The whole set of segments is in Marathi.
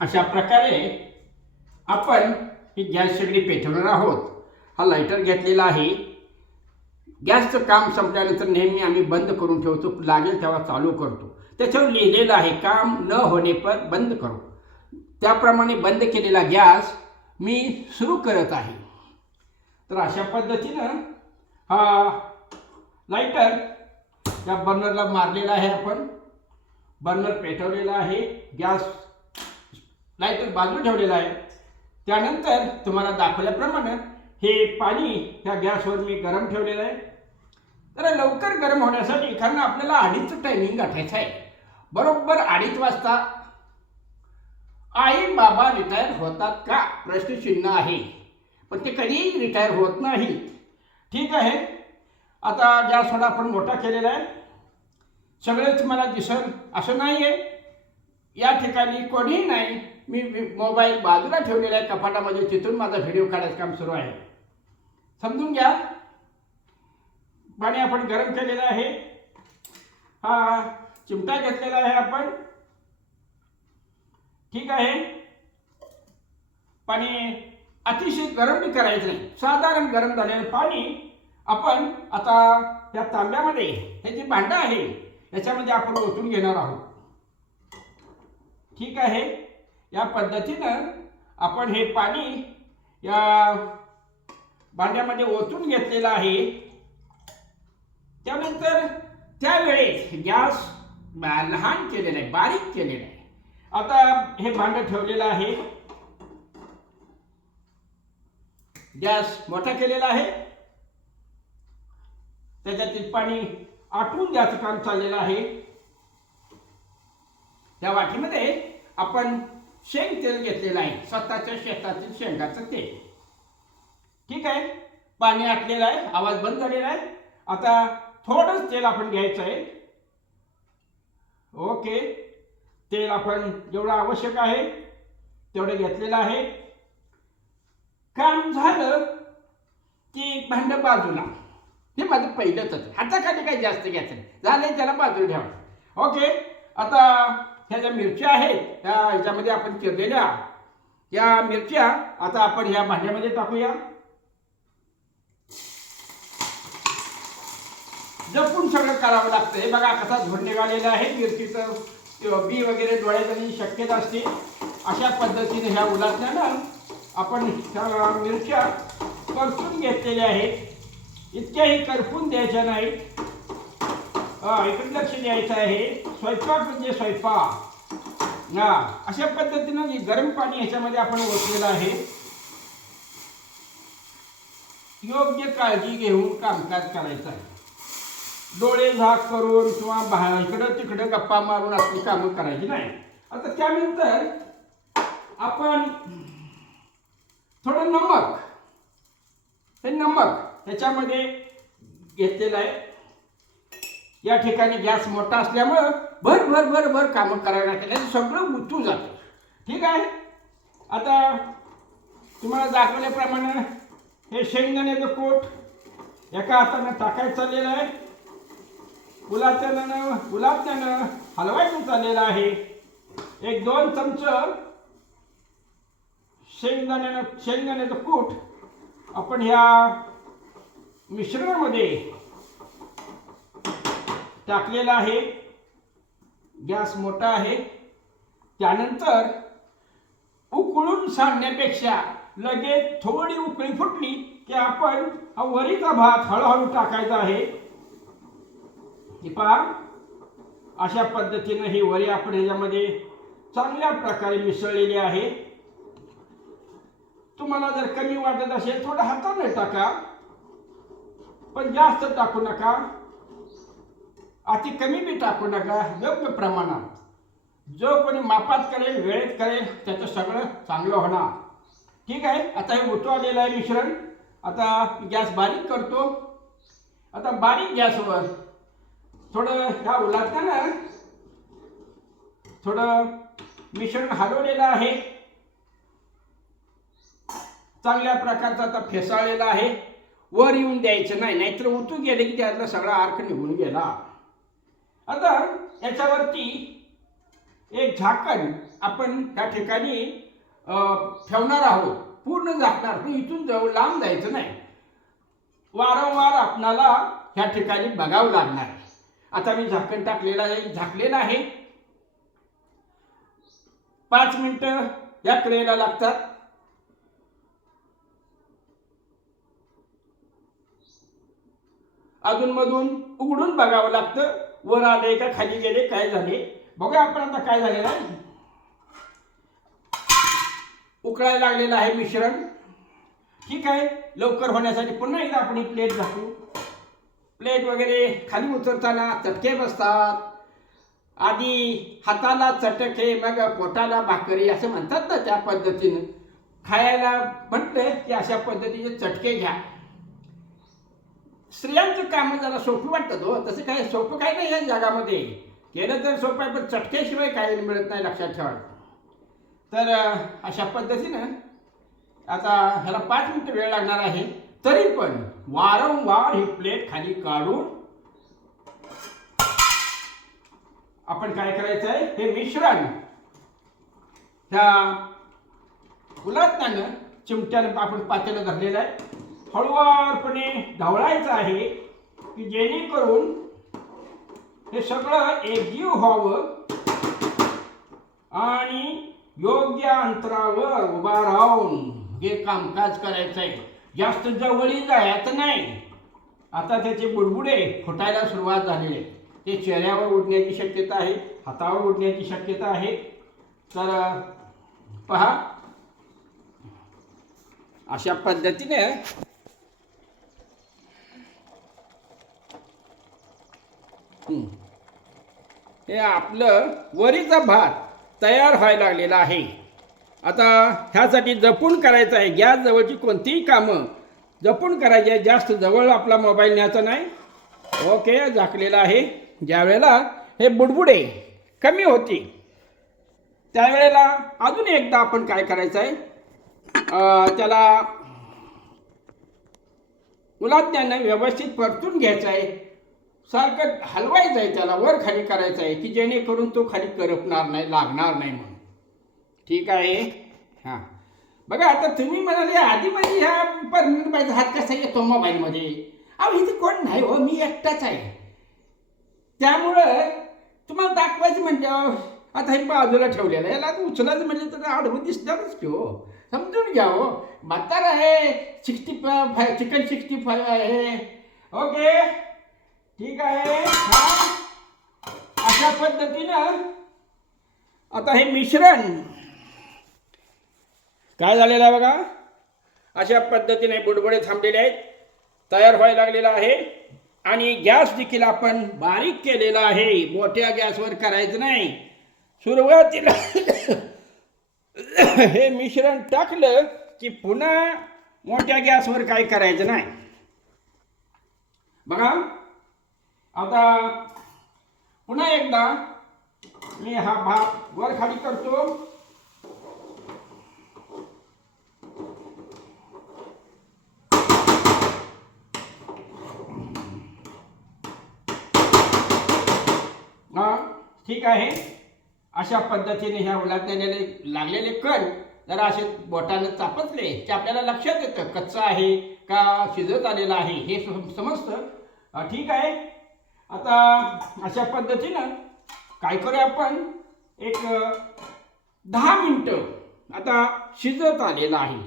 अशा प्रकारे आपण ही गॅस शेगडी पेटवणार आहोत. हा लायटर घेतलेला आहे. गॅसचं काम संपल्यानंतर नेहमी आम्ही बंद करून ठेवतो. लागेल तेव्हा चालू करतो. त्याच्यावर लिहिलेलं आहे काम न होणे पर बंद करू. त्याप्रमाणे बंद केलेला गॅस मी सुरू करत आहे. तर अशा पद्धतीनं हा लायटर त्या बर्नरला मारलेला आहे आपण. बर्नर पेटवलेला आहे. गॅस नाहीतर बाजू ठेवलेला आहे. त्यानंतर तुम्हाला दाखवल्याप्रमाणे हे पाणी ह्या गॅसवर मी गरम ठेवलेलं आहे. तर लवकर गरम होण्यासाठी कारण आपल्याला अडीचचं टायमिंग गाठायचं आहे. बरोबर अडीच वाजता. आई बाबा रिटायर होतात का? प्रश्नचिन्ह आहे. पण ते कधीही रिटायर होत नाही. ठीक आहे. आता गॅस थोडा आपण मोठा केलेला आहे. सगळेच मला दिसल असं नाही आहे या ठिकाणी कोणीही नाही. मी मोबाईल बाजूला ठेवलेला आहे कपाटामध्ये तिथून माझा व्हिडिओ काढायचं काम सुरू आहे. समजून घ्या. पाणी आपण गरम केलेलं आहे. हा चिमटा घेतलेला आहे आपण. ठीक आहे. पाणी अतिशय गरम बी करायचं नाही. साधारण गरम झालेलं पाणी आपण आता त्या तांब्यामध्ये हे जे भांडं आहे याच्यामध्ये आपण ओतून घेणार आहोत. ठीक आहे. या पद्धतीनं आपण हे पाणी या भांड्यामध्ये ओतून घेतलेलं आहे. त्यानंतर त्यावेळेस गॅस लहान केलेला आहे बारीक केलेला आहे. आता हे भांडं ठेवलेलं आहे. गॅस मोठा केलेला आहे. त्याच्यातील पाणी आटवून द्यायचं काम चाललेलं आहे. त्या वाटीमध्ये आपण शेंग तेल घेतलेलं आहे. स्वतःच्या शेतातील शेंगाचं तेल. ठीक आहे? पाणी आटलेलं आहे. आवाज बंद झालेला आहे. आता थोडंच तेल आपण घ्यायचं आहे. ओके. तेल आपण जेवढं आवश्यक आहे तेवढं घेतलेलं आहे. काम झालं की भांडं बाजूला. हे माझं पहिलंच आहे हाताखाली काही जास्त घ्यायचं झालं त्याला बाजूला ठेवा. ओके. आता ह्या ज्या मिरच्या आहेत त्या ह्याच्यामध्ये आपण चिरलेल्या. या मिरच्या आता आपण ह्या भांड्यामध्ये टाकूया. जपून सगळं करावं लागतं. हे बघा कसा झोड निघालेला आहे मिरचीचं. बी वगैरे डोळ्याचं शक्यता असते अशा पद्धतीने ह्या उलटण्यानं आपण ह्या मिरच्या परतून घेतलेल्या आहेत. इतक्याही करपून द्यायच्या नाहीत. इकडे लक्ष द्यायचं आहे. स्वयंपाक म्हणजे स्वयंपाक. हा अशा पद्धतीनं जे गरम पाणी ह्याच्यामध्ये आपण ओतलेलं आहे. योग्य काळजी घेऊन कामकाज करायचं आहे. डोळे झाक करून किंवा बाहेर इकडं तिकडं गप्पा मारून आपली कामं करायची नाही. आता त्यानंतर आपण थोडं नमक हे नमक ह्याच्यामध्ये घेतलेलं आहे. या ठिकाणी गॅस मोठा असल्यामुळं भर भर भर भर कामं करायला लागतात. सगळं उतू जातं. ठीक आहे? आता तुम्हाला दाखवल्याप्रमाणे हे शेंगदाण्याचं कोट एका हातानं टाकायचं चाललेलं आहे. गुलाबजामुनं गुलाबच्यानं हलवायचं चाललेलं आहे. एक दोन चमच शेंगदाण्यानं शेंगदाण्याचं कूट आपण ह्या मिश्रणामध्ये टाकलेलं आहे. गॅस मोठा आहे. त्यानंतर उकळून सांडण्यापेक्षा लगेच थोडी उकळी फुटली की आपण हा वरीचा भात हळूहळू टाकायचा आहे. की पहा. अशा पद्धतीनं ही वरी आपण ह्याच्यामध्ये चांगल्या प्रकारे मिसळलेली आहे. तुम्हाला जर कमी वाटत असेल थोडं हाताने टाका. पण जास्त टाकू नका. अति कमी बी टाकू नका योग्य प्रमाणात. जो कोणी मापात करेल वेळेत करेल त्याचं सगळं चांगलं होणार. ठीक आहे? आता हे उतू आलेलं आहे मिश्रण. आता गॅस बारीक करतो. आता बारीक गॅसवर थोडं ह्या उलाटताना थोडं मिश्रण हलवलेलं आहे. चांगल्या प्रकारचा आता फेसाळलेला आहे. वर येऊन द्यायचं नाही नाहीतर उतू गेले की त्यातला सगळा अर्क निघून गेला. आता याच्यावरती एक झाकण आपण त्या ठिकाणी ठेवणार आहोत. पूर्ण झाकणार पण इथून जवळ लांब जायचं नाही. वारंवार आपणाला ह्या ठिकाणी बघावं लागणार आहे. आता मी झाकण टाकलेलं आहे झाकलेलं आहे पाच मिनटं या क्रियेला लागतात. अधूनमधून उघडून बघावं लागतं. वर आले का खाली गेले काय झाले? बघूया आपण आता काय झालेलं आहे. उकळायला लागलेलं आहे मिश्रण. ठीक आहे लवकर होण्यासाठी पुन्हा एकदा आपण ही प्लेट झाकू. प्लेट वगैरे खाली उतरताना चटके बसतात. आधी हाताला चटके मग पोटाला भाकरी असं म्हणतात ना त्या पद्धतीनं. खायला म्हटलं की अशा पद्धतीचे चटके घ्या. स्त्रियांचं काम जरा सोपी वाटतं हो तसं काय सोपं काय नाही या जगामध्ये. केलं तर सोपं आहे पण चटक्याशिवाय काही मिळत नाही लक्षात ठेवा तर अशा पद्धतीनं आता ह्याला पाच मिनिटं वेळ लागणार आहे. तरी पण वारंवार ही प्लेट खाली काढून आपण काय करायचं आहे? हे मिश्रण ह्या गुलाबनानं चिमट्यानं आपण पातेलं धरलेलं आहे. हळुवारपणे ढवळायचं आहे की जेणेकरून हे सगळं एकजीव व्हावं आणि योग्य अंतरावर उभा राहून हे कामकाज करायचं आहे जास्त जवळी जायचं नाही. आता त्याचे बुडबुडे फुटायला सुरुवात झालेली आहे. ते चेहऱ्यावर उडण्याची शक्यता आहे हातावर उडण्याची शक्यता आहे. तर पहा. अशा पद्धतीने हे आपलं वरीचा भात तयार व्हायला लागलेला आहे. आता ह्यासाठी जपून करायचं आहे. गॅस जवळची कोणतीही कामं जपून करायची आहे. जास्त जवळ आपला मोबाईल न्यायचा नाही. ओके झाकलेला आहे. ज्यावेळेला हे बुडबुडे कमी होती त्यावेळेला अजून एकदा आपण काय करायचं आहे? त्याला मुलाज्ञानं व्यवस्थित परतून घ्यायचं आहे. सारखं हलवायचं आहे त्याला वर खाली करायचं आहे की जेणेकरून तो खाली करपणार नाही लागणार नाही म्हणून. ठीक आहे? हां. बघा आता तुम्ही म्हणाले आधी म्हणजे ह्या परमनंट बाईचा हात कसा येतो मोबाईलमध्ये? अहो इथे कोण नाही हो मी एकटाच आहे. त्यामुळं तुम्हाला दाखवायचं म्हणजे आता हे बाजूला ठेवलेलं आहे याला आता उचलायचं म्हणजे तर आडवं दिसणारच की हो. समजून घ्या हो. म्हातार आहे sixty five chicken sixty five आहे. ओके? ठीक आहे. अशा पद्धतीनं आता हे मिश्रण काय झालेलं आहे बघा? अशा पद्धतीने बुडबुडे थांबलेले आहेत. तयार व्हायला लागलेला आहे. आणि गॅस देखील आपण बारीक केलेला आहे. मोठ्या गॅसवर करायचं नाही. सुरुवातीला हे मिश्रण टाकलं की पुन्हा मोठ्या गॅसवर काय करायचं नाही. बघा. आता पुन्हा एकदा मी हा भाग वर खाली करतो. हा ठीक आहे. अशा पद्धतीने ह्या उलाटण्याने लागलेले कण जरा असे बोटानं चापचले की आपल्याला लक्षात येतं कच्चा आहे का शिजत आलेला आहे हे समजतं. ठीक आहे. आता अशा पद्धतीनं काय करूया आपण? एक दहा मिनटं आता शिजत आलेलं आहे.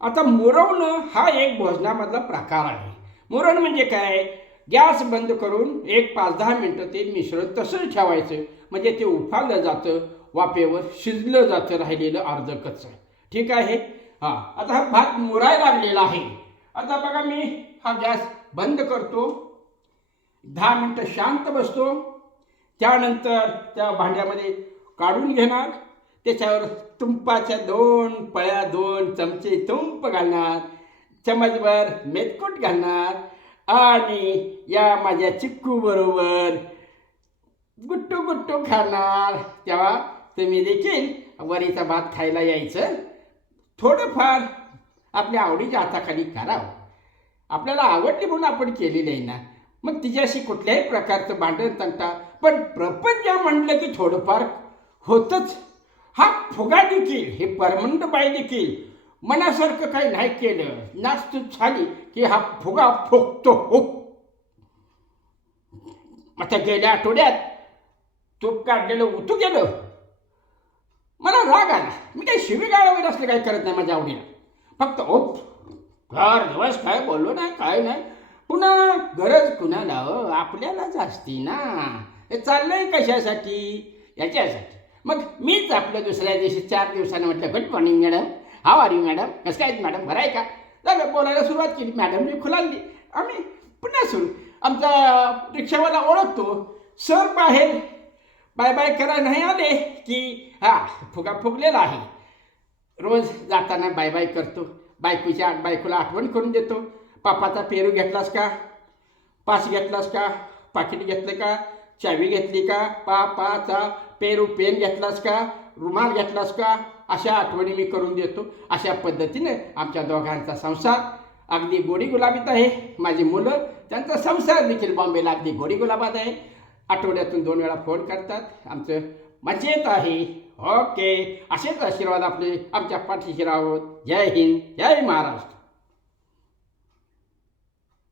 आता मुरवणं हा एक भोजनामधला प्रकार आहे. मुरण म्हणजे काय? गॅस बंद करून एक पाच दहा मिनटं ते मिश्रण तसंच ठेवायचं. म्हणजे ते उफाळलं जातं वाफेवर शिजलं जातं राहिलेलं अर्ध कच्चं. ठीक आहे? हां. आता हा भात मुरायला लागलेला आहे. आता बघा मी हा गॅस बंद करतो. दहा मिनटं शांत बसतो. त्यानंतर त्या भांड्यामध्ये काढून घेणार. त्याच्यावर तुंपाच्या दोन पळ्या दोन चमचे तुंप घालणार. चमचभर मेतकूट घालणार. आणि या माझ्या चिक्कू बरोबर गुट्टू गुट्टू खाणार. तेव्हा तुम्ही देखील वरीचा भात खायला यायचं. थोडंफार आपल्या आवडीच्या हाताखाली करावं हो. आपल्याला आवडली म्हणून आपण केलेली आहे ना. मग तिच्याशी कुठल्याही प्रकारचं भांडण तंटा पण प्रपंच म्हटलं की थोडंफार होतच. हा फुगा देखील हे परमंड बाई देखील मनासारखं काही नाही केलं. नास्तूक झाली की हा फुगा फुकतो हो. आता गेल्या आठवड्यात तूप काढलेलं उतू गेलं. मला राग आला. मी काही शिवीगाळ वगैरे असले काही करत नाही माझ्या आवडीला फक्त ओप चार दिवस काय बोललो नाही काय नाही. पुन्हा गरज कुणाला हो आपल्यालाच असती ना. हे चाललंय कशासाठी? याच्यासाठी. मग मीच आपलं दुसऱ्या दिवशी चार दिवसानं म्हटलं good morning madam how are you madam कसं काय मॅडम बरं आहे का? झालं बोलायला सुरुवात केली. मॅडमने खुलाली. आम्ही पुन्हा सुरू. आमचा रिक्षावाला ओळखतो. सर बाहेर बाय बाय करायला नाही आले की हा फुगा फुगलेला आहे. रोज जाताना बाय बाय करतो. बायकोच्या बायकोला आठवण करून देतो. पापाचा पेरू घेतलास का? पास घेतलास का? पाकिट घेतलं का? चावी घेतली का? पापाचा पेरू पेन घेतलास का? रुमाल घेतलास का? अशा आठवणी मी करून देतो. अशा पद्धतीने आमच्या दोघांचा संसार अगदी गोडी गुलाबीत आहे. माझी मुलं त्यांचा संसार देखील बॉम्बेला अगदी गोडी गुलाबात आहे. आठवड्यातून दोन वेळा फोन करतात. आमचं मजेत आहे. ओके असेच आशीर्वाद आपले आमच्या पाठीशी राहोत जय हिंद. जय महाराष्ट्र.